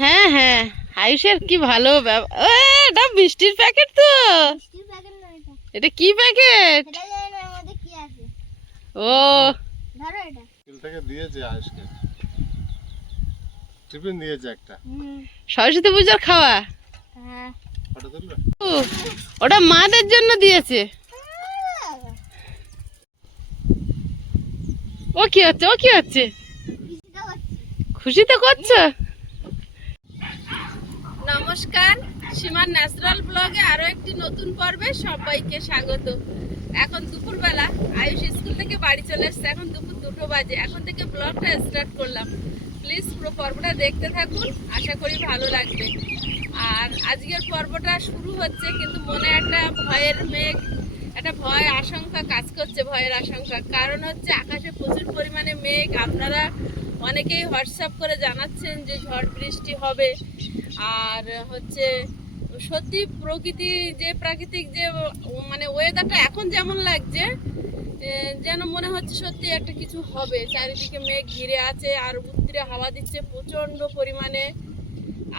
হ্যাঁ হ্যাঁ। আয়ুষের কি ভালো এটা মিষ্টির প্যাকেট তো। মিষ্টির প্যাকেট না এটা। এটা কি প্যাকেট? এটা জানি না এর মধ্যে কি আছে? ও। ধরো এটা। স্কুল থেকে দিয়েছে আজকে টিফিন দিয়েছে একটা। সরস্বতী পুজোর খাওয়া? হ্যাঁ। ওটা মাদের জন্য দিয়েছে। ও কি হচ্ছে? ও কি হচ্ছে? হচ্ছে খুশি তো করছ? নমস্কার, সীমার ন্যাচারাল ব্লগে আরও একটি নতুন পর্বে সবাইকে স্বাগত। এখন দুপুরবেলা আয়ুষ স্কুল থেকে বাড়ি চলে এসছে, এখন দুপুর দুটো বাজে। এখন থেকে ব্লগটা স্টার্ট করলাম। প্লিজ পুরো পর্বটা দেখতে থাকুন, আশা করি ভালো লাগবে। আর আজকের পর্বটা শুরু হচ্ছে কিন্তু মনে একটা ভয়ের মেঘ, একটা ভয় আশঙ্কা কাজ করছে, ভয়ের আশঙ্কা। কারণ হচ্ছে আকাশে প্রচুর পরিমাণে মেঘ। আপনারা অনেকেই হোয়াটসঅ্যাপ করে জানাচ্ছেন যে ঝড় বৃষ্টি হবে। আর হচ্ছে সত্যি প্রকৃতি যে প্রাকৃতিক যে মানে ওয়েদারটা এখন যেমন লাগছে যেন মনে হচ্ছে সত্যি একটা কিছু হবে। চারিদিকে মেঘ ঘিরে আছে, আর উত্তরে হাওয়া দিচ্ছে প্রচণ্ড পরিমাণে।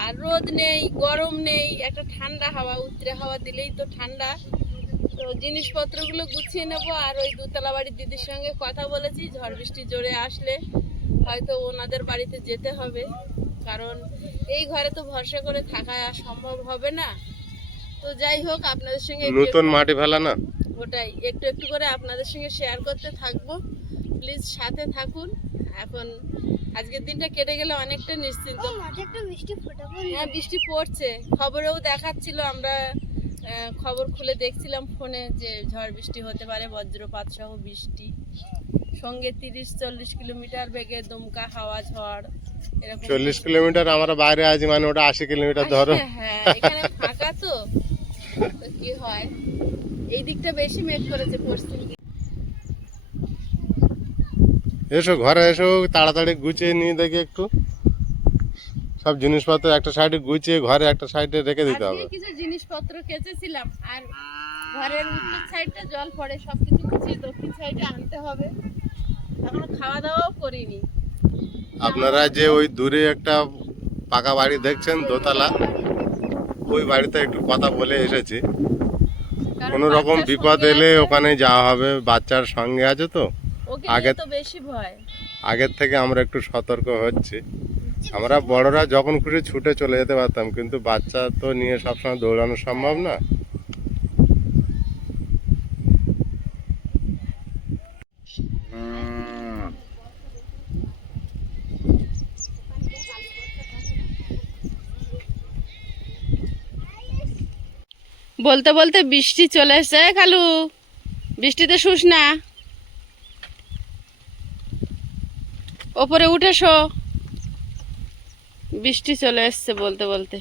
আর রোদ নেই, গরম নেই, একটা ঠান্ডা হাওয়া, উত্তরে হাওয়া দিলেই তো ঠান্ডা। তো জিনিসপত্রগুলো গুছিয়ে নেব, আর ওই দুতলা বাড়ির দিদির সঙ্গে কথা বলেছি, ঝড় বৃষ্টি জোরে আসলে। হয়তো ওনাদের বাড়িতে যেতে হবে কারণ এই ঘরে তো ভরসা করে থাকা সম্ভব হবে না। তো যাই হোক আপনাদের সঙ্গে নতুন মাটি ফেলা না? ওটাই একটু একটু করে আপনাদের সঙ্গে শেয়ার করতে থাকব। প্লিজ সাথে থাকুন। এখন আজকের দিনটা কেটে গেলে অনেকটা নিশ্চিন্ত। হ্যাঁ বৃষ্টি পড়ছে। খবরেও দেখাচ্ছিল আমরা খবর খুলে দেখছিলাম ফোনে যে ঝড় বৃষ্টি হতে পারে বজ্রপাত সহ বৃষ্টি। সঙ্গে তিরিশ চল্লিশ কিলোমিটার বেগে দমকা হাওয়া ঝড় এরকম চল্লিশ কিলোমিটার আমরা বাইরে আছি মানে ওটা আশি কিলোমিটার ধরো। হ্যাঁ এখানে ফাঁকা তো। তো কি হয়? এই দিকটা বেশি মেঘ করেছে পশ্চিম দিকে। এসো ঘরে এসো তাড়াতাড়ি গুছিয়ে নিয়ে দেখি একটু। সব জিনিসপত্র একটা সাইডে গুছিয়ে ঘরে একটা সাইডে রেখে দিতে হবে। কিছু জিনিসপত্র কেচেছিলাম আর ঘরের উত্তর সাইডটা জল পড়ে সবকিছু গুছিয়ে দক্ষিণ সাইডে আনতে হবে। এখনও খাওয়া দাওয়াও করিনি। আপনারা যে ওই দূরে একটা পাকা বাড়ি দেখছেন দোতলা ওই বাড়িতে একটু কথা বলে এসেছি। কোনো রকম বিপদ এলে ওখানে যাওয়া হবে বাচ্চার সঙ্গে আছে তো। আগে- তো বেশি ভয়। আগের থেকে আমরা একটু সতর্ক হচ্ছি। আমরা বড়রা যখন খুশি ছুটে চলে যেতে পারতাম কিন্তু বাচ্চা তো নিয়ে সবসময় দৌড়ানো সম্ভব না। বলতে বলতে বৃষ্টি চলে এসছে কালু, বৃষ্টিতে শুস না। ওপরে উঠেছ বৃষ্টি চলে এসছে বলতে বলতে।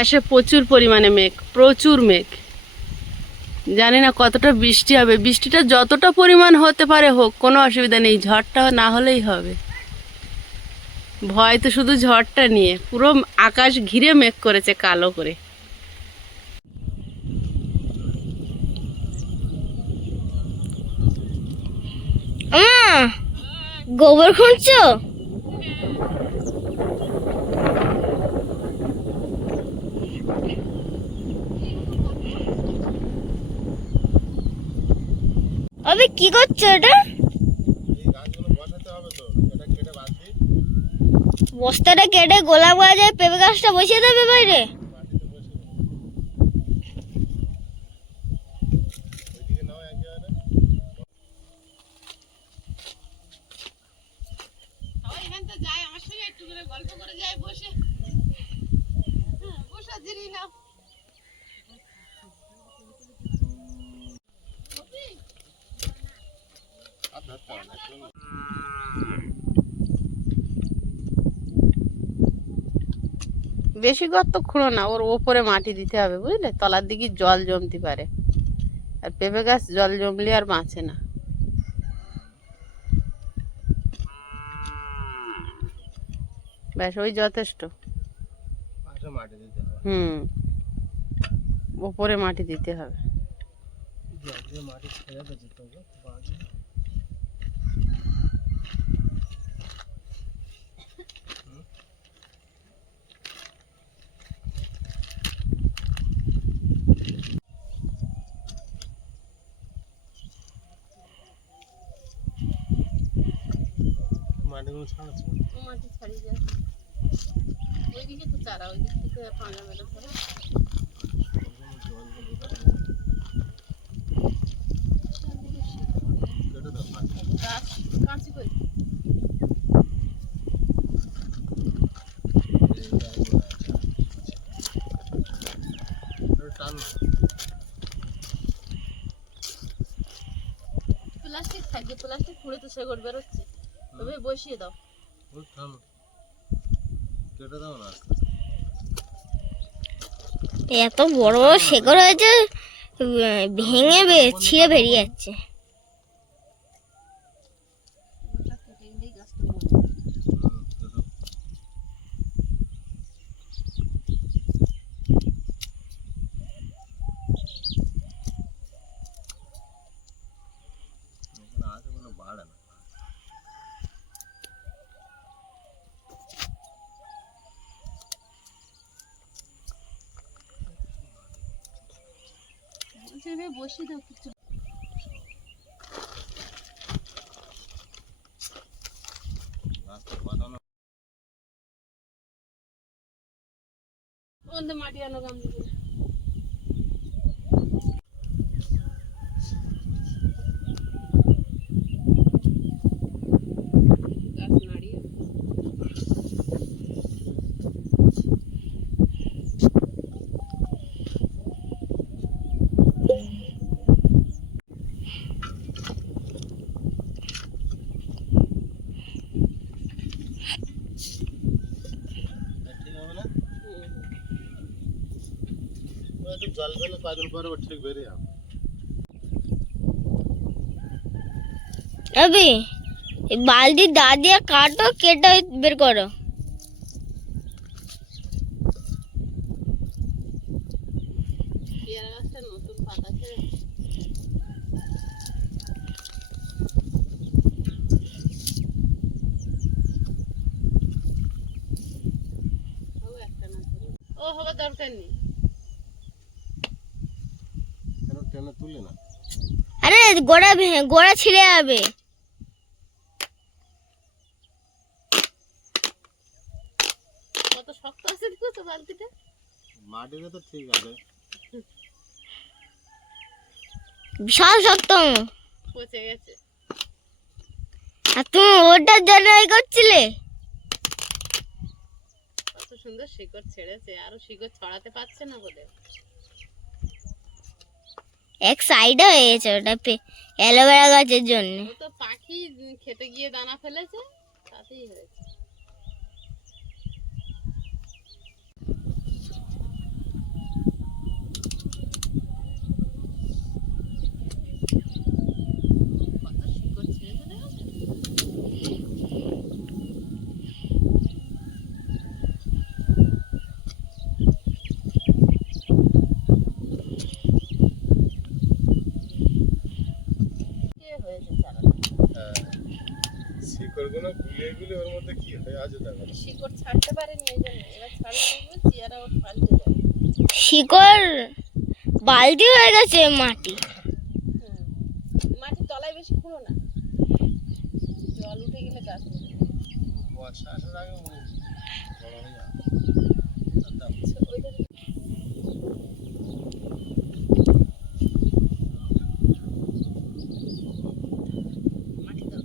আকাশে প্রচুর পরিমাণে মেঘ, প্রচুর মেঘ। জানি না কতটা বৃষ্টি হবে। বৃষ্টিটা যতটা পরিমাণ হতে পারে হোক, কোনো অসুবিধা নেই। ঝড়টা না হলেই হবে। ভয় তো শুধু ঝড়টা নিয়ে। পুরো আকাশ ঘিরে মেঘ করেছে কালো করে। গোবর খুঁজছো কি করছ এটা? বস্তাটা কেটে গোলাপ গাছে পেঁপে গাছটা বসিয়ে দেবে বাইরে এখান তো যায় আমার সঙ্গে একটু করে গল্প করে যায় বসে বসা জিরি না বেশি গর্ত খুঁড়ো না ওর ওপরে মাটি দিতে হবে বুঝলে? তলার দিকে জল জমতে পারে। আর পেঁপে গাছ জল জমলে আর বাঁচে না। ব্যাস ওই যথেষ্ট। হুম। ওপরে মাটি দিতে হবে। মাটি ছেড়ে মাটি ছাড়িয়ে যায় ওইদিকে তো চারা ওই দিক থেকে প্লাস্টিক থাকবে, প্লাস্টিক খুঁড়ে তো শেকড় বেরোচ্ছে। তবে বসিয়ে দাও। কেটে দাও না এত বড় বড় শেকড় হয়েছে ভেঙে বে- ছিঁড়ে বেরিয়ে যাচ্ছে হুম, কেটে। এখানে আছে কোনো বাড়ে না বসিয়ে দাও কিছু গাছটা বাঁধানো ওদের মাটি আনো গামলি করে গাছ নাড়িয়ে ঠিক হবে না ওই তো জল ফেলে কয়দিন পরে ও ঠিক বেরিয়ে যাবে বালতি দা দিয়ে কাটো কেটে বের করো পেয়ারা গাছটা নতুন পাতা ছেড়ে ও একটা না ধরে। ও হবার দরকার নেই কেন টেনে তুলে না। আরে গোড়া গোড়া ছিঁড়ে যাবে। কত শক্ত আছে দেখো বালতিটা। মাটিতে তো ঠিক আছে। বিশাল শক্ত। পচে গেছে। আর তুমি ওটার জন্য এই করছিলে? কত সুন্দর শিকড় ছেড়েছে আরও শিকড় ছড়াতে পারছে না বলে এক সাইডে হয়েছে ওটা অ্যালোভেরা গাছের জন্য। তো পাখি খেতে গিয়ে দানা ফেলেছে, তাতেই হয়েছে কত শিকড় ছেড়েছে দেখেছ? কে হয়েছে চারাটা? হ্যাঁ শিকড়গুলো গুলিয়ে গুলিয়ে ওর মধ্যে কি হয় আজ দেখো না। শিকড় ছাড়তে পারেনি ওই জন্য। এবার ছাড়লে চেয়ারা পাল্টে যাবে শিকড় বালতি হয়ে গেছে মাটি। মাটির তলায় বেশি খুঁড়ো না। জল উঠে গেলে গাছ বর্ষা আসার আগে বড় হয়ে যাবে আর দাও। আচ্ছা, ওইটা মাটি দাও।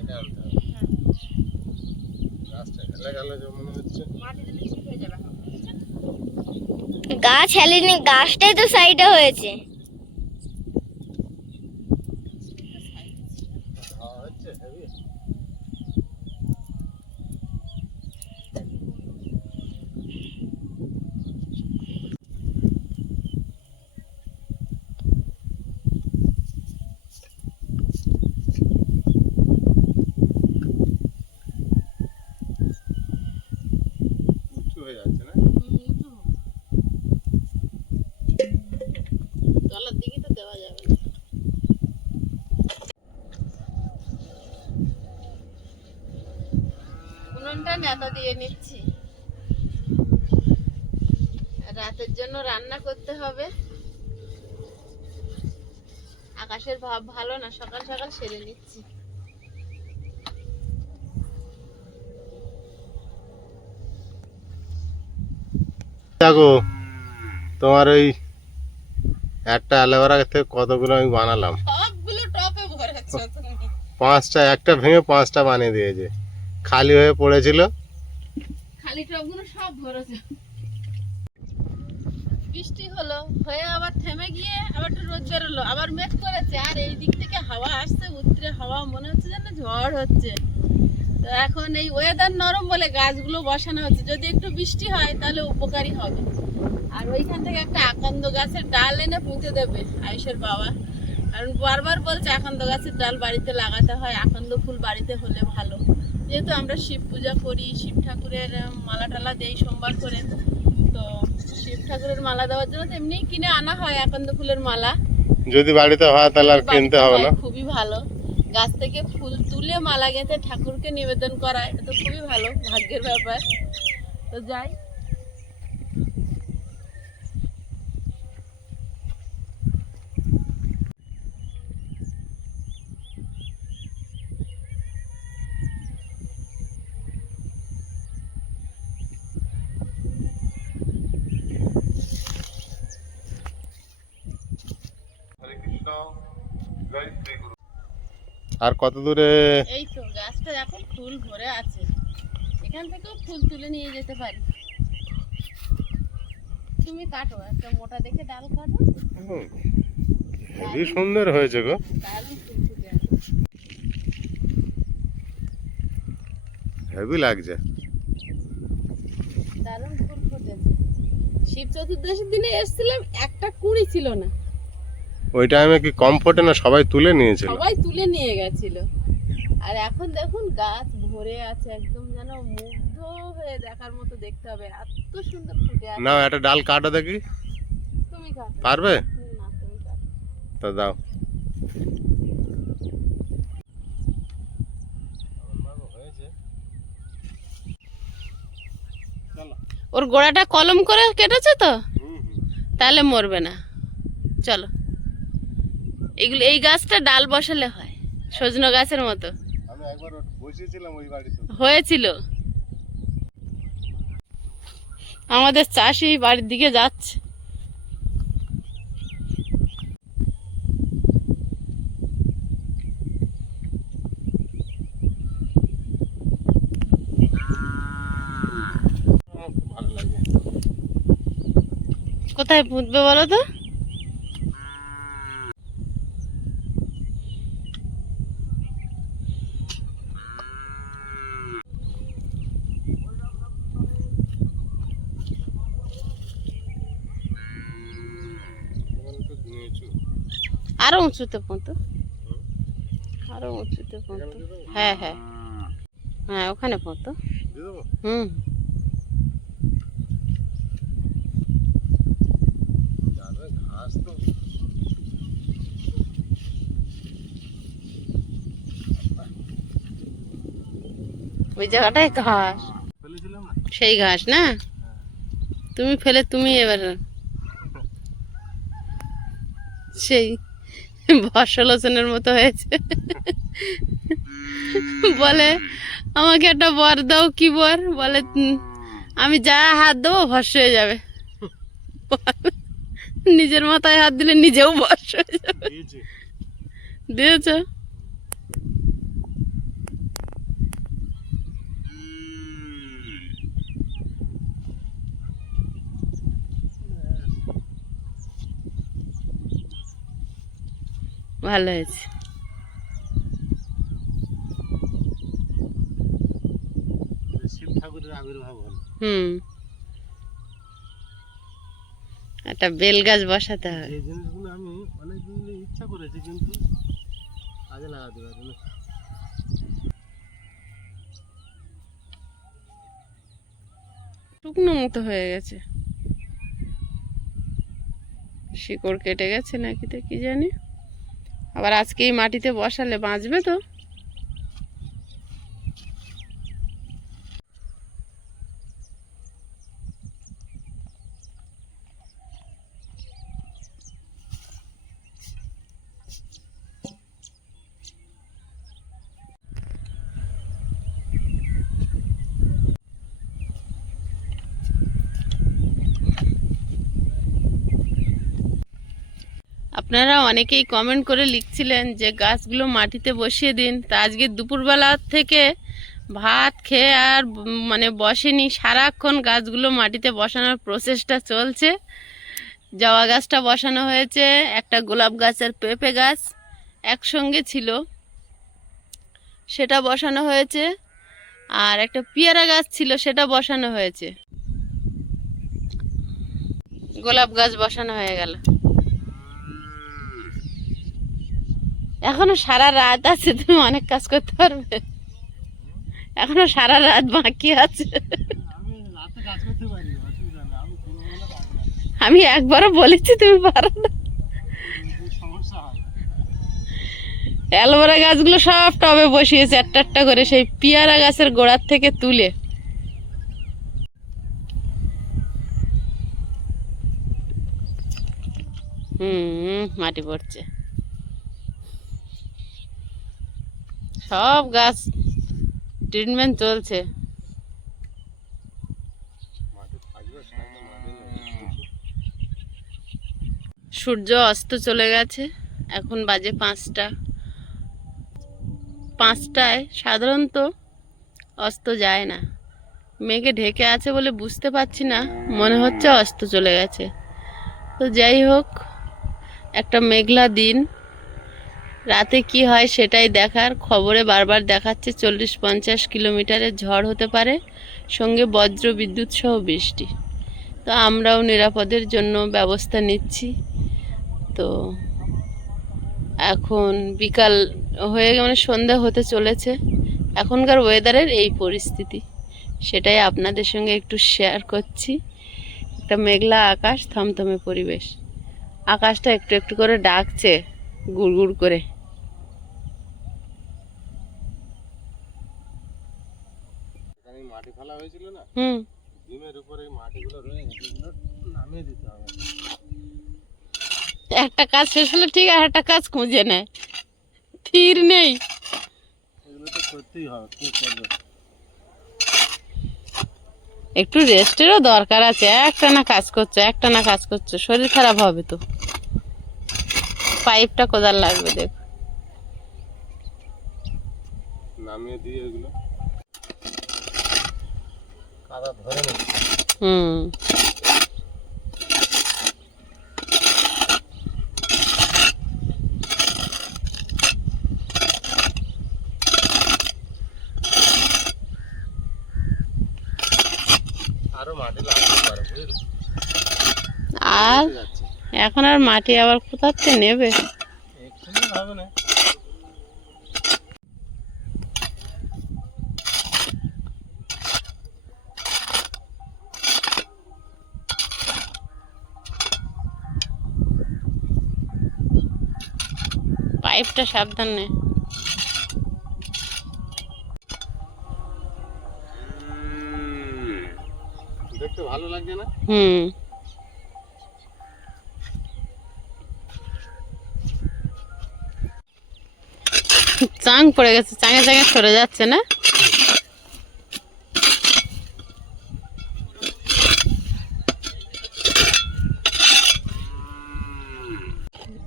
এটা আনতে হবে গাছটা হেলে গেল যে মনে হচ্ছে মাটি দিলে ঠিক হয়ে যাবে এখন, বুঝেছ? গাছ হেলেনি গাছটাই তো সাইডে হয়েছে হাওয়া হচ্ছে হেভি নেতা দিয়ে নিচ্ছি। রাতের জন্য রান্না করতে হবে। আকাশের ভাব ভালো না সকাল সকাল সেরে নিচ্ছি। দেখো তোমার ওই একটা অ্যালোভেরা থেকে কতগুলো আমি বানালাম। পাঁচটা একটা ভেঙে পাঁচটা বানিয়ে দিয়েছে। খালি হয়ে পড়েছিল। খালি টপগুলো সব ভরেছে বৃষ্টি হলো, হয়ে আবার থেমে গিয়ে আবার একটু রোদ বেরোলো, আবার মেঘ করেছে। আর এই দিক থেকে হাওয়া আসছে, উত্তরে হাওয়া মনে হচ্ছে যেন ঝড় হচ্ছে। তো এখন এই ওয়েদার নরম বলে গাছগুলো বসানো হচ্ছে। যদি একটু বৃষ্টি হয়, তাহলে উপকারী হবে। আর ওইখান থেকে একটা আকন্দ গাছের ডাল এনে পুঁতে দেবে, আয়ুষের বাবা। কারণ বারবার বলছে, আকন্দ গাছের ডাল বাড়িতে লাগাতে হয়, আকন্দ ফুল বাড়িতে হলে ভালো। যেহেতু আমরা শিব পূজা করি শিব ঠাকুরের মালা টালা দেই সোমবার করে তো শিব ঠাকুরের মালা দেওয়ার জন্য তো এমনিই কিনে আনা হয় একান্ত ফুলের মালা। যদি বাড়িতে হয় তাহলে আর কিনতে হবে না? খুবই ভালো। গাছ থেকে ফুল তুলে মালা গেঁথে ঠাকুরকে নিবেদন করা এটা তো খুবই ভালো ভাগ্যের ব্যাপার। তো যাই আর কত দূরে? এই তো গাছটা দেখো ফুল ভরে আছে। এখান থেকেও ফুল তুলে নিয়ে যেতে পারি। তুমি কাটো একটা মোটা দেখে ডাল কাটো। হেবি সুন্দর হয়েছে গো। হেভি লাগছে। দারুণ ফুল ফুটেছে। শিব চতুর্দশীর দিনে এসেছিলাম একটা কুড়ি ছিল না। ওই টাইমে কি কম ফোটে না সবাই তুলে নিয়েছিল? সবাই তুলে নিয়ে গেছিল। আর এখন দেখুন গাছ ভরে আছে একদম যেন মুগ্ধ হয়ে দেখার মতো দেখতে হবে। এত সুন্দর ফুটে আছে। না একটা ডাল কাটো দেখি। তুমি কাটো। পারবে? না তুমি কাটো। তো দাও। ওর গোড়াটা কলম করে কেটেছে তো? তাহলে মরবে না। চলো। এগুলো এই গাছটা ডাল বসালে হয় সজনো গাছের মতো। আমি একবার বসেছিলাম ওই বাড়িতে। হয়েছিল। আমাদের চাষি বাড়ির দিকে যাচ্ছে। কোথায় পুঁতবে বলো তো এখানে তো নিয়েছো আরও উঁচুতে পুঁতো আরও উঁচুতে পুঁতো হ্যাঁ হ্যাঁ হ্যাঁ ওখানে পুঁতো দিয়ে দেবো হুম যাবে ঘাস তো ওই জায়গাটায় ঘাস ফেলেছিলাম না সেই ঘাস না তুমি ফেলে তুমি এবার সেই বর্ষলোচনের মতো হয়েছে। বলে আমাকে একটা বর দাও কি বর? বলে আমি যা হাত দেবো ভর্ষ হয়ে যাবে। নিজের মাথায় হাত দিলে নিজেও ভর্ষ হয়ে যাবে। দিয়েছি দিয়েছ ভালো হয়েছে। হুম। একটা বেল গাছ বসাতে হবে। এই জিনিসগুলো আমি অনেকদিন ইচ্ছা করেছি কিন্তু কাজে লাগাতে পারি না শুকনো মতো হয়ে গেছে। শিকড় কেটে গেছে নাকি তো কি জানি? আবার আজকে এই মাটিতে বসালে বাঁচবে তো? আপনারা অনেকেই কমেন্ট করে লিখছিলেন যে, গাছগুলো মাটিতে বসিয়ে দিন। তা আজকে দুপুরবেলা থেকে ভাত খেয়ে আর মানে বসেনি। সারাক্ষণ গাছগুলো মাটিতে বসানোর প্রসেসটা চলছে। জবা গাছটা বসানো হয়েছে, একটা গোলাপ গাছ আর পেঁপে গাছ একসঙ্গে ছিল। সেটা বসানো হয়েছে। আর একটা পেয়ারা গাছ ছিল, সেটা বসানো হয়েছে। গোলাপ গাছ বসানো হয়ে গেল। এখনও সারা রাত আছে তুমি অনেক কাজ করতে পারবে। এখনও সারা রাত বাকি আছে। আমি একবারও বলেছি তুমি পারো না। অ্যালোভেরা গাছগুলো সব টবে বসিয়েছে একটা একটা করে সেই পিয়ারা গাছের গোড়ার থেকে তুলে। হুম মাটি পড়ছে। সব গাছ ট্রিটমেন্ট চলছে। সূর্য অস্ত চলে গেছে, এখন বাজে পাঁচটা। পাঁচটায় সাধারণত অস্ত যায় না। মেঘে ঢেকে আছে বলে বুঝতে পারছি না, মনে হচ্ছে অস্ত চলে গেছে। তো যাই হোক, একটা মেঘলা দিন। রাতে কি হয় সেটাই দেখার। খবরে বারবার দেখাচ্ছে চল্লিশ পঞ্চাশ কিলোমিটারের ঝড় হতে পারে, সঙ্গে বজ্র বিদ্যুৎ সহ বৃষ্টি। তো আমরাও নিরাপদের জন্য ব্যবস্থা নিচ্ছি। তো এখন বিকাল হয়ে মানে সন্ধ্যা হতে চলেছে। এখনকার ওয়েদারের এই পরিস্থিতি। সেটাই আপনাদের সঙ্গে একটু শেয়ার করছি। একটা মেঘলা আকাশ, থমথমে পরিবেশ। আকাশটা একটু একটু করে ডাকছে। গুড় গুড় করে। মাটি ফেলা হয়েছিল না? হুম। ডিমের উপরে মাটিগুলো রয়ে এগুলো নামিয়ে দিতে হবে। একটা কাজ শেষ হলে ঠিক আর একটা কাজ খুঁজে নেয় স্থির নেই। এগুলো তো করতেই হবে কি করবে? একটু রেস্টেরও দরকার আছে। একটা না কাজ করছে একটা না কাজ করছে। শরীর খারাপ হবে তো। পাইপটা কোদাল লাগবে দেখ। নামিয়ে দিয়ে এগুলো। কাদা ধরে না হুম আরও মাটি লাগতে পারে বুঝলি আর যাচ্ছে এখন আর মাটি আবার কোথাতে নেবে? পাইপটা সাবধানে দেখতে ভালো লাগছে না? হুম। চাং পড়ে গেছে, চাঙে চাঙে সরে যাচ্ছে না?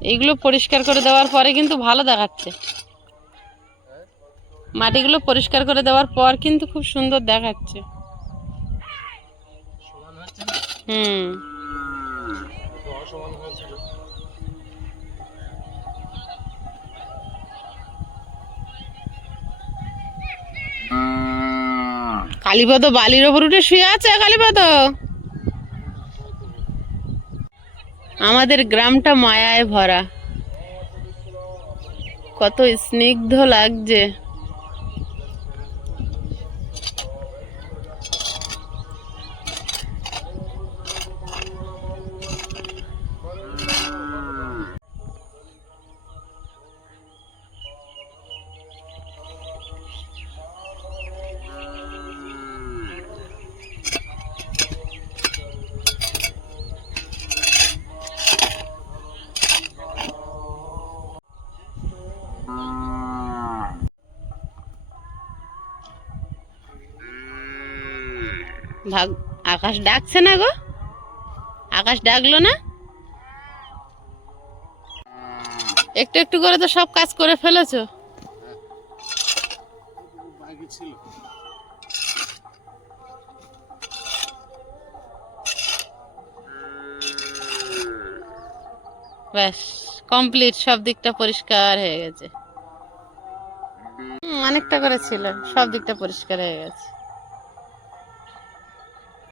এইগুলো পরিষ্কার করে দেওয়ার পরে কিন্তু ভালো দেখাচ্ছে। মাটিগুলো পরিষ্কার করে দেওয়ার পর কিন্তু খুব সুন্দর দেখাচ্ছে। হুম। কালীপদ বালির ওপর উঠে শুয়ে আছে কালীপদ? আমাদের গ্রামটা মায়ায় ভরা। কত স্নিগ্ধ লাগছে। ভাগ, আকাশ ডাকছে না গো? আকাশ ডাকলো না? একটু একটু করে তো সব কাজ করে ফেলেছো। ব্যাস কমপ্লিট সব দিকটা পরিষ্কার হয়ে গেছে। অনেকটা করে ছিল, সব দিকটা পরিষ্কার হয়ে গেছে।